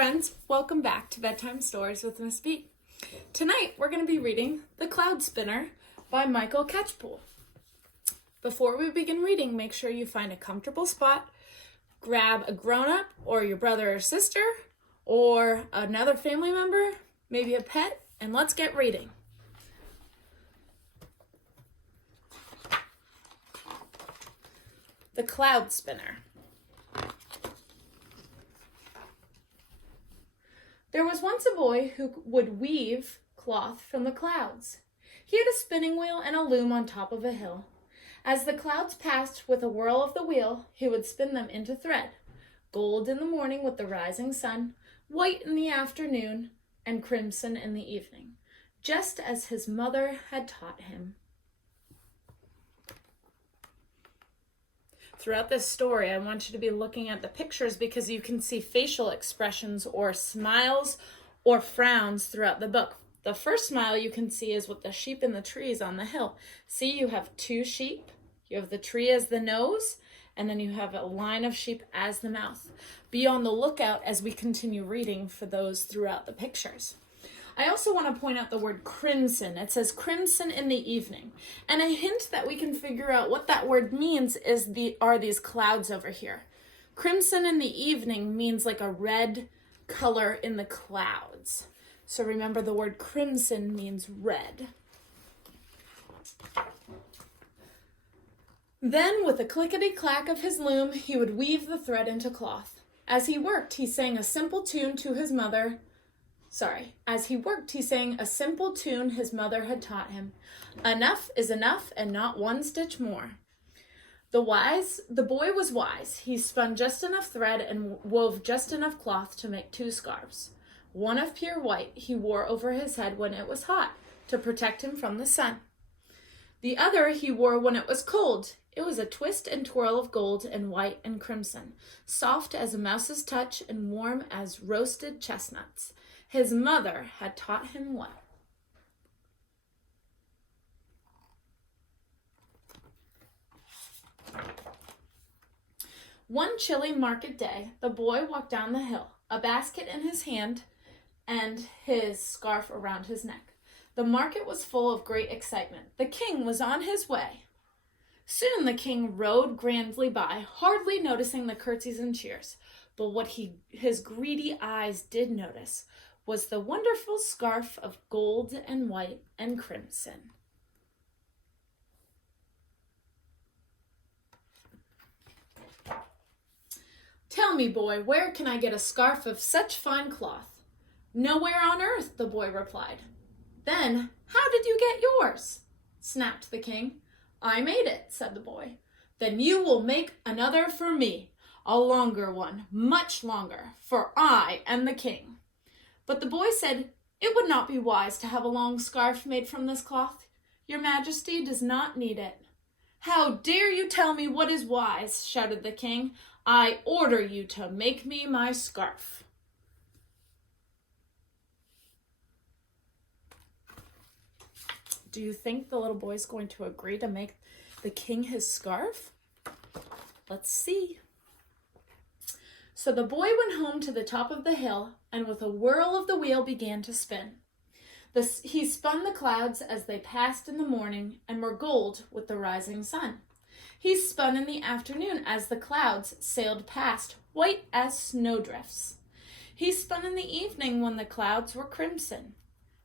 friends, welcome back to Bedtime Stories with Miss B. Tonight we're going to be reading The Cloud Spinner by Michael Catchpool. Before we begin reading, make sure you find a comfortable spot, grab a grown-up or your brother or sister or another family member, maybe a pet, and let's get reading. The Cloud Spinner. There was once a boy who would weave cloth from the clouds. He had a spinning wheel and a loom on top of a hill. As the clouds passed with a whirl of the wheel, he would spin them into thread, gold in the morning with the rising sun, white in the afternoon, and crimson in the evening, just as his mother had taught him. Throughout this story, I want you to be looking at the pictures because you can see facial expressions or smiles or frowns throughout the book. The first smile you can see is with the sheep and the trees on the hill. See, you have two sheep. You have the tree as the nose, and then you have a line of sheep as the mouth. Be on the lookout as we continue reading for those throughout the pictures. I also want to point out the word crimson. It says crimson in the evening. And a hint that we can figure out what that word means are these clouds over here. Crimson in the evening means like a red color in the clouds. So remember, the word crimson means red. Then with a clickety-clack of his loom, he would weave the thread into cloth. As he worked, he sang a simple tune his mother had taught him. Enough is enough and not one stitch more. The boy was wise. He spun just enough thread and wove just enough cloth to make two scarves. One of pure white he wore over his head when it was hot, to protect him from the sun. The other he wore when it was cold. It was a twist and twirl of gold and white and crimson, soft as a mouse's touch and warm as roasted chestnuts. His mother had taught him well. One chilly market day, the boy walked down the hill, a basket in his hand and his scarf around his neck. The market was full of great excitement. The king was on his way. Soon the king rode grandly by, hardly noticing the curtsies and cheers. But what his greedy eyes did notice was the wonderful scarf of gold and white and crimson. Tell me, boy, where can I get a scarf of such fine cloth? Nowhere on earth, the boy replied. Then, how did you get yours? Snapped the king. I made it, said the boy. Then you will make another for me, a longer one, much longer, for I am the king. But the boy said, it would not be wise to have a long scarf made from this cloth. Your Majesty does not need it. How dare you tell me what is wise, shouted the king. I order you to make me my scarf. Do you think the little boy's going to agree to make the king his scarf? Let's see. So the boy went home to the top of the hill, and with a whirl of the wheel began to spin. He spun the clouds as they passed in the morning and were gold with the rising sun. He spun in the afternoon as the clouds sailed past, white as snowdrifts. He spun in the evening when the clouds were crimson.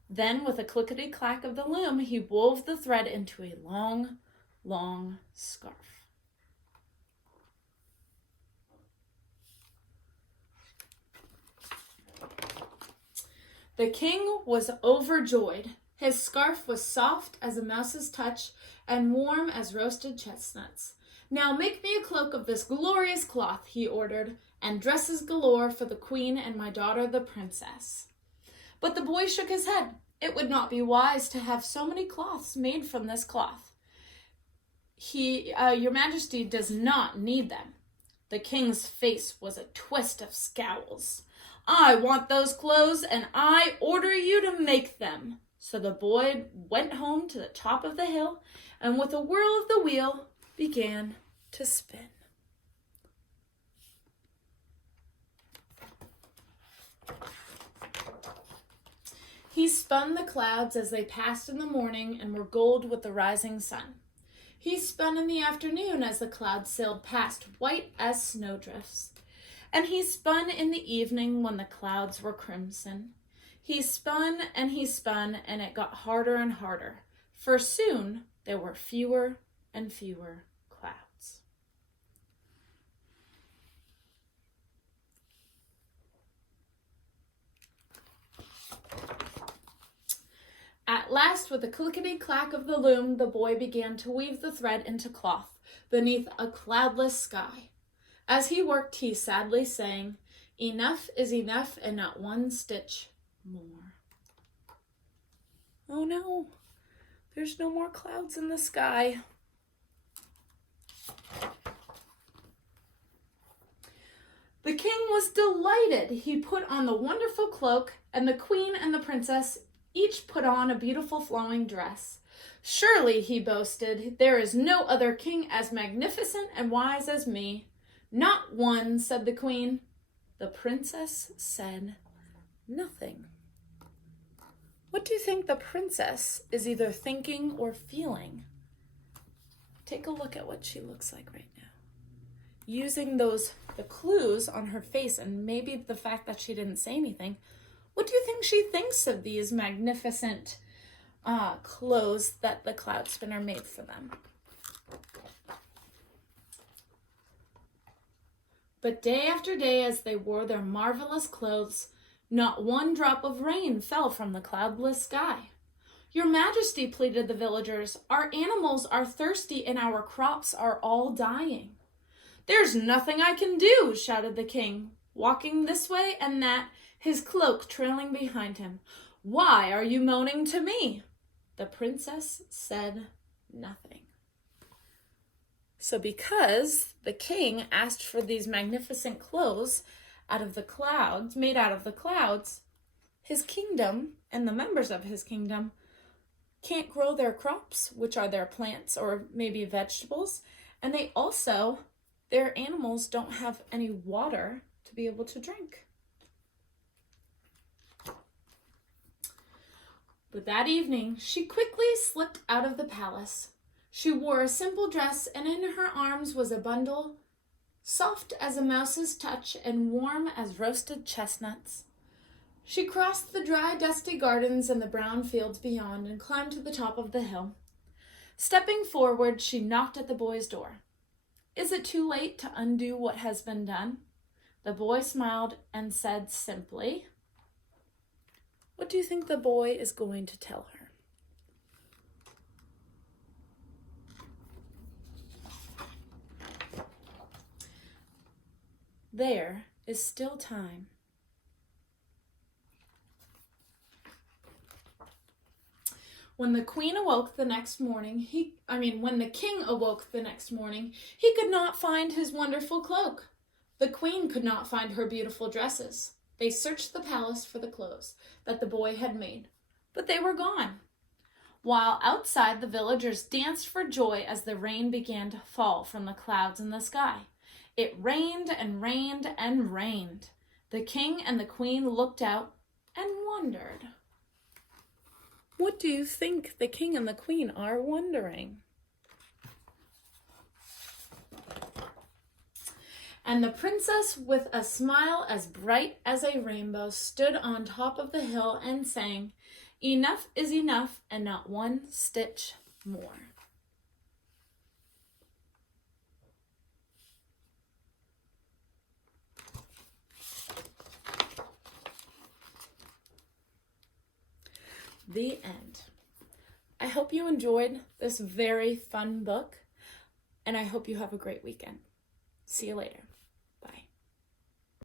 Then, with a clickety-clack of the loom, he wove the thread into a long, long scarf. The king was overjoyed. His scarf was soft as a mouse's touch and warm as roasted chestnuts. Now make me a cloak of this glorious cloth, he ordered, and dresses galore for the queen and my daughter the princess. But the boy shook his head. It would not be wise to have so many cloths made from this cloth. Your Majesty does not need them. The king's face was a twist of scowls. I want those clothes, and I order you to make them. So the boy went home to the top of the hill, and with a whirl of the wheel, began to spin. He spun the clouds as they passed in the morning and were gold with the rising sun. He spun in the afternoon as the clouds sailed past, white as snowdrifts. And he spun in the evening when the clouds were crimson. He spun, and it got harder and harder, for soon there were fewer and fewer clouds. At last, with a clickety-clack of the loom, the boy began to weave the thread into cloth beneath a cloudless sky. As he worked, he sadly sang, "Enough is enough, and not one stitch more." Oh no, there's no more clouds in the sky. The king was delighted. He put on the wonderful cloak, and the queen and the princess each put on a beautiful flowing dress. "Surely," he boasted, "there is no other king as magnificent and wise as me." "Not one," said the queen. The princess said nothing. What do you think the princess is either thinking or feeling? Take a look at what she looks like right now. Using the clues on her face and maybe the fact that she didn't say anything, what do you think she thinks of these magnificent clothes that the cloud spinner made for them? But day after day, as they wore their marvelous clothes, not one drop of rain fell from the cloudless sky. "Your Majesty," pleaded the villagers, "our animals are thirsty and our crops are all dying." "There's nothing I can do," shouted the king, walking this way and that, his cloak trailing behind him. "Why are you moaning to me?" The princess said nothing. So because the king asked for these magnificent clothes made out of the clouds, his kingdom and the members of his kingdom can't grow their crops, which are their plants or maybe vegetables, and their animals don't have any water to be able to drink. But that evening, she quickly slipped out of the palace. She wore a simple dress, and in her arms was a bundle, soft as a mouse's touch and warm as roasted chestnuts. She crossed the dry, dusty gardens and the brown fields beyond and climbed to the top of the hill. Stepping forward, she knocked at the boy's door. "Is it too late to undo what has been done?" The boy smiled and said simply, what do you think the boy is going to tell her? There is still time. When the king awoke the next morning, he could not find his wonderful cloak. The queen could not find her beautiful dresses. They searched the palace for the clothes that the boy had made, but they were gone. While outside, the villagers danced for joy as the rain began to fall from the clouds in the sky. It rained and rained and rained. The king and the queen looked out and wondered. What do you think the king and the queen are wondering? And the princess, with a smile as bright as a rainbow, stood on top of the hill and sang, "Enough is enough, and not one stitch more." The end. I hope you enjoyed this very fun book, and I hope you have a great weekend. See you later.